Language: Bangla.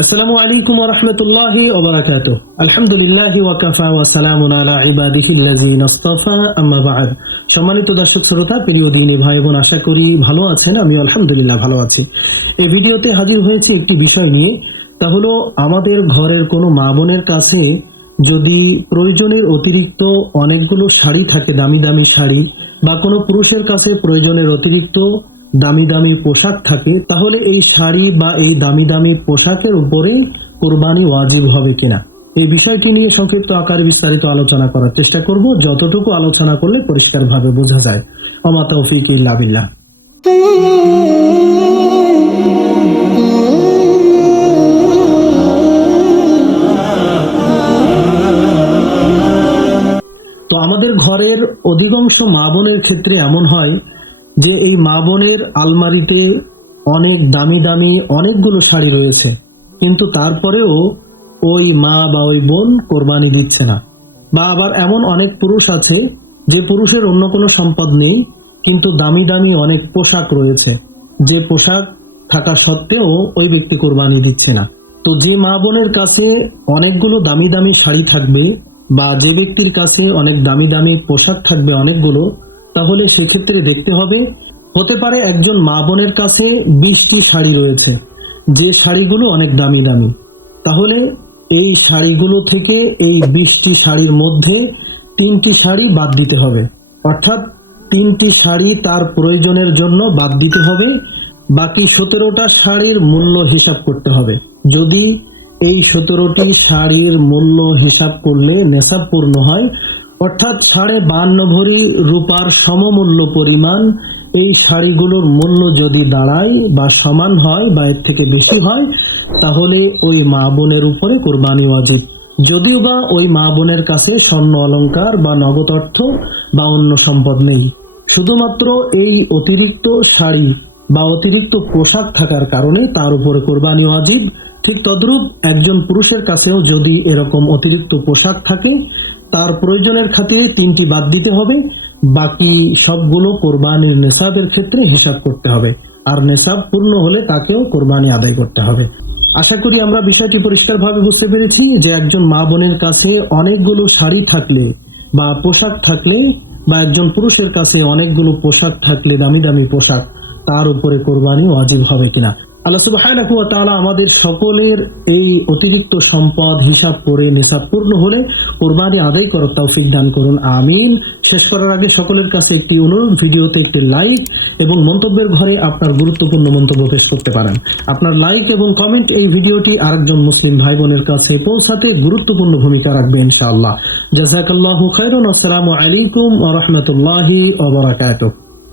আসসালামু আলাইকুম ওয়া রাহমাতুল্লাহি ওয়া বারাকাতুহু। আলহামদুলিল্লাহি ওয়া কাফা ওয়া সালামুন আলা ইবাদিহিল্লাযিনা ইসতাফা, আম্মা বা'দ। সম্মানিত দর্শক শ্রোতা, প্রিয় দিনী ভাই বোন, আশা করি ভালো আছেন। আমি আলহামদুলিল্লাহ ভালো আছি। এই ভিডিওতে হাজির হয়েছি একটি বিষয় নিয়ে। তা হলো, আমাদের ঘরের কোনো মা বোনের কাছে যদি প্রয়োজনের অতিরিক্ত অনেকগুলো শাড়ি থাকে, দামি দামি শাড়ি, বা কোনো পুরুষের কাছে প্রয়োজনের অতিরিক্ত দামি দামি পোশাক থাকে, তাহলে এই শাড়ি বা এই দামি দামি পোশাকের উপরে কোরবানি ওয়াজিব হবে কিনা, এই বিষয়টি নিয়ে সংক্ষিপ্ত আকারে বিস্তারিত আলোচনা করার চেষ্টা করব, যতটুকু আলোচনা করলে পরিষ্কারভাবে বোঝা যায়। ওমা তৌফিক ইল্লা বিল্লাহ। তো আমাদের ঘরের অধিকাংশ মা বোনের ক্ষেত্রে এমন হয় যে এই মা বোনের আলমারিতে অনেক দামি দামি অনেকগুলো শাড়ি রয়েছে, কিন্তু তারপরেও ওই মা বা ওই বোন কোরবানি দিচ্ছে না। বা আবার এমন অনেক পুরুষ আছে যে পুরুষের অন্য কোনো সম্পদ নেই, কিন্তু দামি দামি অনেক পোশাক রয়েছে, যে পোশাক থাকা সত্ত্বেও ওই ব্যক্তি কোরবানি দিচ্ছে না। তো যে মা বোনের কাছে অনেকগুলো দামি দামি শাড়ি থাকবে, বা যে ব্যক্তির কাছে অনেক দামি দামি পোশাক থাকবে অনেকগুলো, তাহলে সেক্ষেত্রে দেখতে হবে, হতে পারে একজন মা বোনের কাছে 20টি শাড়ি রয়েছে, যে শাড়িগুলো অনেক দামি দামি। তাহলে এই শাড়িগুলো থেকে এই 20টি শাড়ির মধ্যে 3টি শাড়ি বাদ দিতে হবে, অর্থাৎ 3টি শাড়ি তার প্রয়োজনের জন্য বাদ দিতে হবে। বাকি 17টা শাড়ির মূল্য হিসাব করতে হবে। যদি এই 17টি শাড়ির মূল্য হিসাব করলে নেশাব পূর্ণ হয়, অর্থাৎ 52.5 ভরি রূপার সমমূল্য পরিমাণ এই শাড়িগুলোর মূল্য যদি দাঁড়ায় বা সমান হয় বা এর থেকে বেশি হয়, তাহলে ওই মা বোনের উপরে কোরবানি ওয়াজিব। যদিও বা ওই মা বোনের কাছে স্বর্ণ অলংকার বা নগদ অর্থ বা অন্য সম্পদ নেই, শুধুমাত্র এই অতিরিক্ত শাড়ি বা অতিরিক্ত পোশাক থাকার কারণে তার উপরে কোরবানি ওয়াজিব। ঠিক তদ্রূপ একজন পুরুষের কাছেও যদি এরকম অতিরিক্ত পোশাক থাকে, তার প্রয়োজনের খাতিরে 3টি বাদ দিতে হবে, বাকি সবগুলো কোরবানির নেশাবের ক্ষেত্রে হিসাব করতে হবে, আর নেশাব পূর্ণ হলে তাকেও কোরবানি আদায় করতে হবে। আশা করি আমরা বিষয়টি পরিষ্কারভাবে বুঝতে পেরেছি যে একজন মা বোনের কাছে অনেকগুলো শাড়ি থাকলে বা পোশাক থাকলে, বা একজন পুরুষের কাছে অনেকগুলো পোশাক থাকলে, দামি দামি পোশাক, তার উপরে কোরবানি ওয়াজিব হবে কিনা। আল্লাহ সুবহানাহু ওয়া তাআলা আমাদের সকলের এই অতিরিক্ত সম্পদ হিসাব করে নিসাব পূর্ণ হলে কোরবানি আদায় করার তৌফিক দান করুন, আমিন। শেষ করার আগে সকলের কাছে একটি অনুরোধ, ভিডিওতে একটি লাইক এবং মন্তব্যের ঘরে আপনার গুরুত্বপূর্ণ মন্তব্য পেশ করতে পারেন। আপনার লাইক এবং কমেন্ট এই ভিডিওটি আরেকজন মুসলিম ভাই বোনের কাছে পৌঁছাতে গুরুত্বপূর্ণ ভূমিকা রাখবে ইনশাআল্লাহ। জাযাকাল্লাহু খাইরান। আসসালামু আলাইকুম ওয়া রাহমাতুল্লাহি ওয়া বারাকাতুহু।